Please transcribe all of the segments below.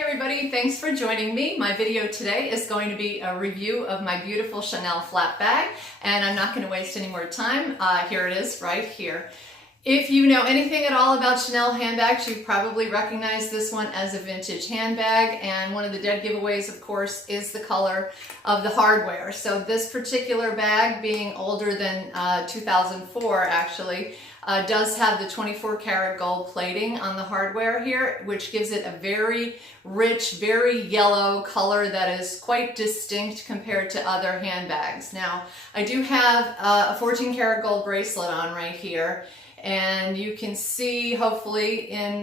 Hi everybody, thanks for joining me. My video today is going to be a review of my beautiful Chanel flap bag, and I'm not going to waste any more time. Here it is right here. If you know anything at all about Chanel handbags, you probably recognize this one as a vintage handbag, and one of the dead giveaways, of course, is the color of the hardware. So this particular bag, being older than 2004 actually, does have the 24 karat gold plating on the hardware here, which gives it a very rich, very yellow color that is quite distinct compared to other handbags. Now, I do have a 14 karat gold bracelet on right here, and you can see hopefully in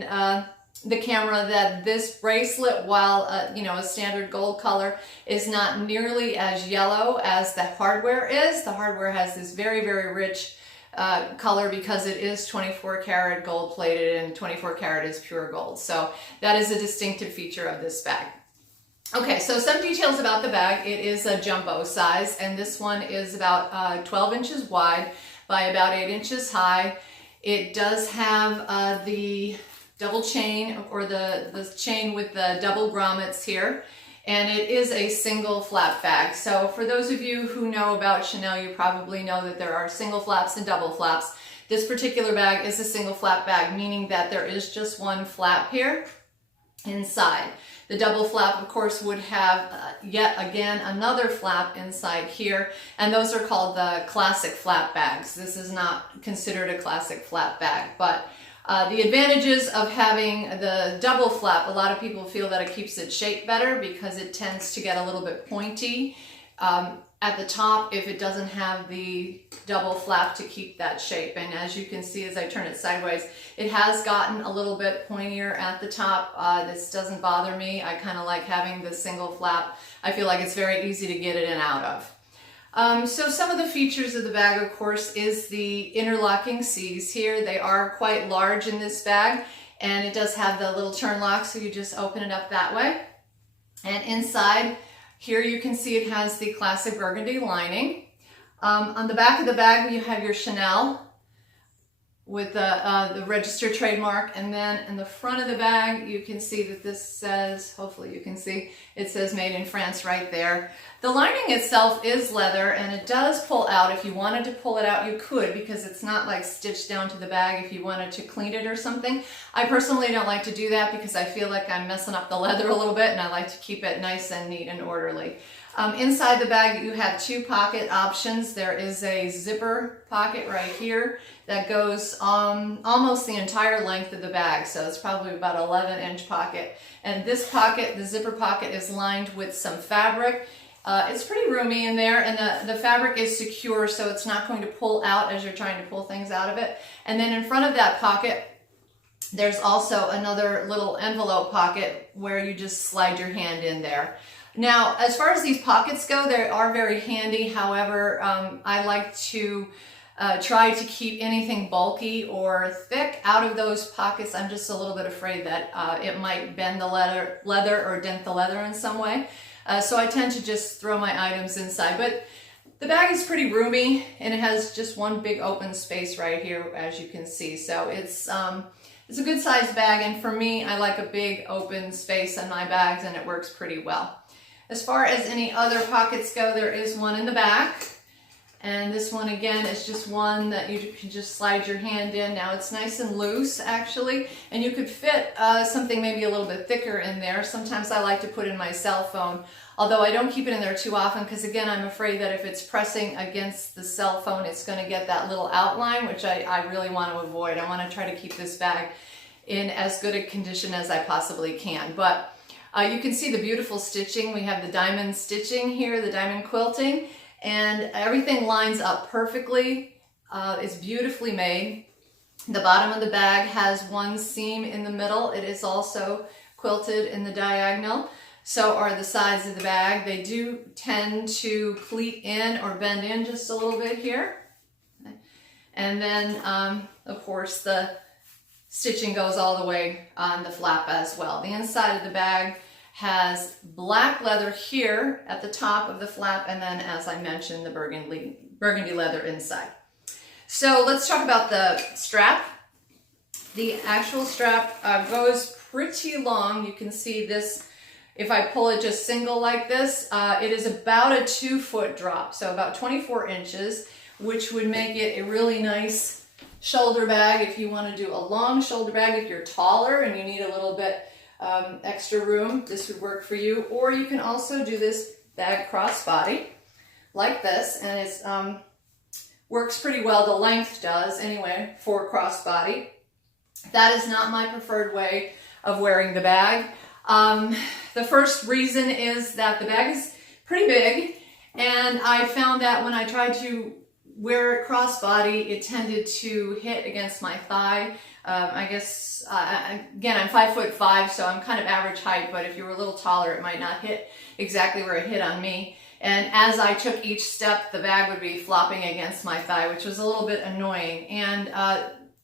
the camera that this bracelet, while a standard gold color, is not nearly as yellow as the hardware is. The hardware has this very, very rich color because it is 24 karat gold plated, and 24 karat is pure gold. So that is a distinctive feature of this bag. Okay, so some details about the bag. It is a jumbo size, and this one is about 12 inches wide by about 8 inches high. It does have the double chain, or the chain with the double grommets here, and it is a single flap bag. So for those of you who know about Chanel, you probably know that there are single flaps and double flaps. This particular bag is a single flap bag, meaning that there is just one flap here inside. The double flap, of course, would have yet again another flap inside here, and those are called the classic flap bags. This is not considered a classic flap bag, but the advantages of having the double flap, a lot of people feel that it keeps its shape better because it tends to get a little bit pointy at the top if it doesn't have the double flap to keep that shape. And as you can see, as I turn it sideways, it has gotten a little bit pointier at the top. This doesn't bother me. I kind of like having the single flap. I feel like it's very easy to get it in and out of. So some of the features of the bag, of course, is the interlocking C's here. They are quite large in this bag, and it does have the little turn lock, so you just open it up that way. And inside here you can see it has the classic burgundy lining. On the back of the bag you have your Chanel with the registered trademark, and then in the front of the bag you can see that this says, hopefully you can see, it says made in France right there. The lining itself is leather, and it does pull out. If you wanted to pull it out, you could, because it's not like stitched down to the bag if you wanted to clean it or something. I personally don't like to do that because I feel like I'm messing up the leather a little bit, and I like to keep it nice and neat and orderly. Inside the bag you have two pocket options. There is a zipper pocket right here that goes almost the entire length of the bag, so it's probably about an 11-inch pocket. And this pocket, the zipper pocket, is lined with some fabric. It's pretty roomy in there, and the fabric is secure, so it's not going to pull out as you're trying to pull things out of it. And then in front of that pocket there's also another little envelope pocket where you just slide your hand in there. Now, as far as these pockets go, they are very handy. However, I like to try to keep anything bulky or thick out of those pockets. I'm just a little bit afraid that it might bend the leather or dent the leather in some way. So I tend to just throw my items inside. But the bag is pretty roomy, and it has just one big open space right here, as you can see. So it's a good sized bag, and for me, I like a big open space in my bags, and it works pretty well. As far as any other pockets go, there is one in the back, and this one again is just one that you can just slide your hand in. Now it's nice and loose actually, and you could fit something maybe a little bit thicker in there. Sometimes I like to put in my cell phone, although I don't keep it in there too often because, again, I'm afraid that if it's pressing against the cell phone, it's going to get that little outline, which I really want to avoid. I want to try to keep this bag in as good a condition as I possibly can. But you can see the beautiful stitching. We have the diamond stitching here, the diamond quilting, and everything lines up perfectly. It's beautifully made. The bottom of the bag has one seam in the middle. It is also quilted in the diagonal. So are the sides of the bag. They do tend to pleat in or bend in just a little bit here. And then, of course, the stitching goes all the way on the flap as well. The inside of the bag has black leather here at the top of the flap, and then, as I mentioned, the burgundy leather inside. So let's talk about the strap. The actual strap goes pretty long. You can see this, if I pull it just single like this, it is about a 2-foot drop, so about 24 inches, which would make it a really nice shoulder bag if you want to do a long shoulder bag. If you're taller and you need a little bit extra room, this would work for you. Or you can also do this bag crossbody like this, and it's works pretty well. The length does anyway for crossbody. That is not my preferred way of wearing the bag. The first reason is that the bag is pretty big, and I found that when I tried to wear it crossbody, it tended to hit against my thigh. I guess, again, I'm 5'5", so I'm kind of average height, but if you were a little taller, it might not hit exactly where it hit on me. And as I took each step, the bag would be flopping against my thigh, which was a little bit annoying. And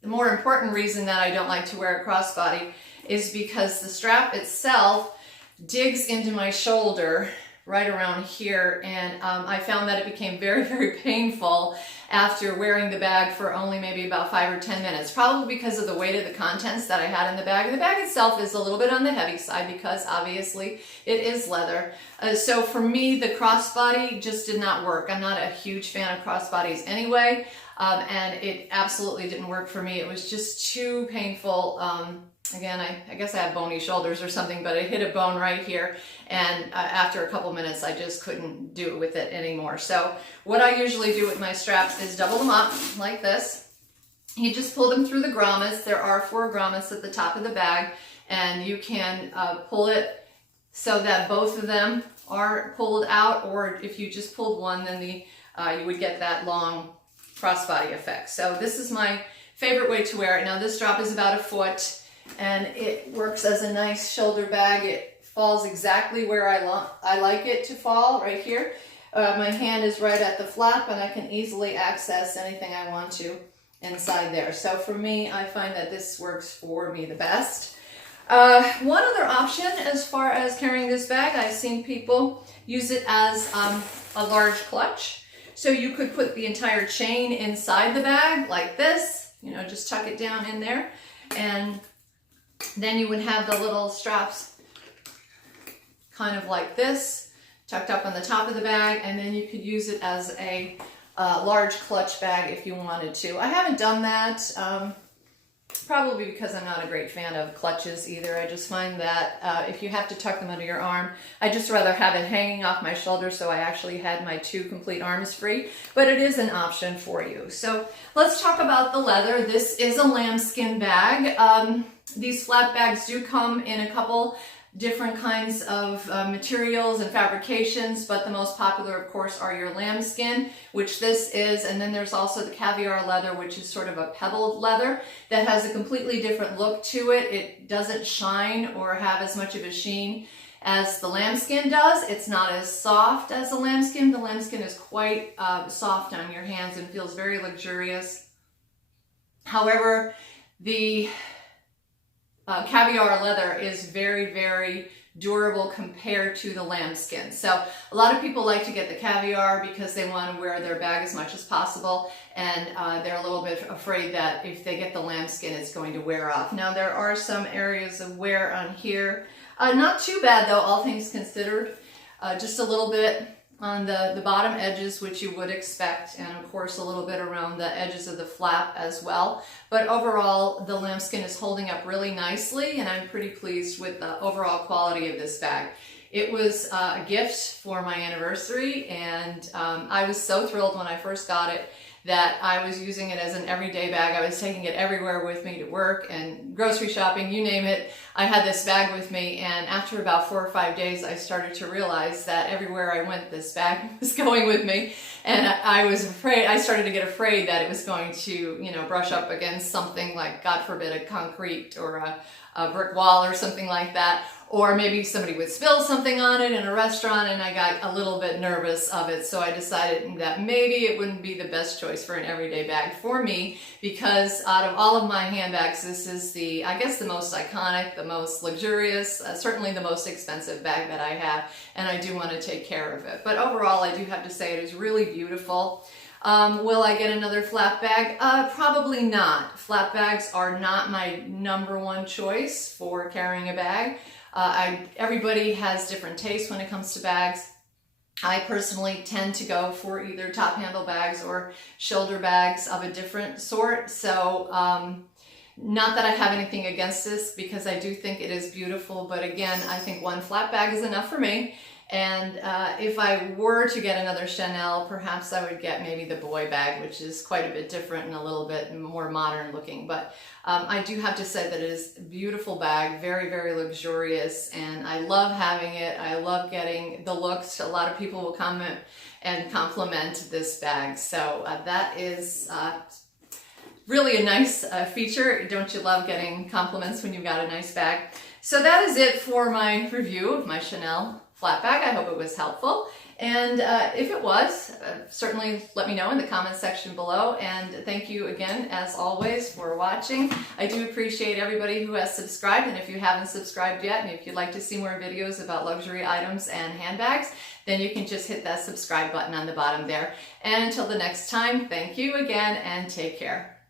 the more important reason that I don't like to wear a crossbody is because the strap itself digs into my shoulder right around here, and I found that it became very, very painful after wearing the bag for only maybe about 5 or 10 minutes, probably because of the weight of the contents that I had in the bag. The bag itself is a little bit on the heavy side because obviously it is leather. So for me, the crossbody just did not work. I'm not a huge fan of crossbodies anyway, and it absolutely didn't work for me. It was just too painful. Again, I guess I have bony shoulders or something, but it hit a bone right here, and after a couple minutes I just couldn't do it with it anymore. So what I usually do with my straps is double them up like this. You just pull them through the grommets. There are 4 grommets at the top of the bag, and you can pull it so that both of them are pulled out, or if you just pulled one, then you would get that long crossbody effect. So this is my favorite way to wear it. Now this strap is about 1 foot, and it works as a nice shoulder bag. It falls exactly where I like it to fall, right here. My hand is right at the flap, and I can easily access anything I want to inside there. So for me, I find that this works for me the best. One other option as far as carrying this bag, I've seen people use it as a large clutch. So you could put the entire chain inside the bag like this, you know, just tuck it down in there, and then you would have the little straps kind of like this, tucked up on the top of the bag, and then you could use it as a large clutch bag if you wanted to. I haven't done that, probably because I'm not a great fan of clutches either. I just find that if you have to tuck them under your arm, I just rather have it hanging off my shoulder, so I actually had my 2 complete arms free, but it is an option for you. So let's talk about the leather. This is a lambskin bag. These flat bags do come in a couple different kinds of materials and fabrications, but the most popular, of course, are your lambskin, which this is, and then there's also the caviar leather, which is sort of a pebbled leather that has a completely different look to it. It doesn't shine or have as much of a sheen as the lambskin does. It's not as soft as the lambskin. The lambskin is quite soft on your hands and feels very luxurious. However, the caviar leather is very, very durable compared to the lambskin. So a lot of people like to get the caviar because they want to wear their bag as much as possible, and they're a little bit afraid that if they get the lambskin, it's going to wear off. Now there are some areas of wear on here. Not too bad though, all things considered. Just a little bit on the bottom edges, which you would expect, and of course a little bit around the edges of the flap as well. But overall, the lambskin is holding up really nicely, and I'm pretty pleased with the overall quality of this bag. It was a gift for my anniversary, and I was so thrilled when I first got it that I was using it as an everyday bag. I was taking it everywhere with me to work and grocery shopping, you name it. I had this bag with me, and after about 4 or 5 days, I started to realize that everywhere I went, this bag was going with me. And I was afraid, I started to get afraid that it was going to, you know, brush up against something like, God forbid, a concrete or a brick wall or something like that. Or maybe somebody would spill something on it in a restaurant, and I got a little bit nervous of it. So I decided that maybe it wouldn't be the best choice for an everyday bag for me, because out of all of my handbags, this is the, I guess, the most iconic, the most luxurious, certainly the most expensive bag that I have, and I do want to take care of it. But overall, I do have to say it is really beautiful. Will I get another flap bag? Probably not. Flap bags are not my #1 choice for carrying a bag. Everybody has different tastes when it comes to bags. I personally tend to go for either top handle bags or shoulder bags of a different sort. So not that I have anything against this, because I do think it is beautiful, but again, I think one flap bag is enough for me. And if I were to get another Chanel, perhaps I would get maybe the boy bag, which is quite a bit different and a little bit more modern looking. But I do have to say that it is a beautiful bag, very, very luxurious, and I love having it. I love getting the looks. A lot of people will come and compliment this bag. So that is really a nice feature. Don't you love getting compliments when you've got a nice bag? So that is it for my review of my Chanel flap bag. I hope it was helpful. And if it was, certainly let me know in the comments section below. And thank you again, as always, for watching. I do appreciate everybody who has subscribed. And if you haven't subscribed yet, and if you'd like to see more videos about luxury items and handbags, then you can just hit that subscribe button on the bottom there. And until the next time, thank you again and take care.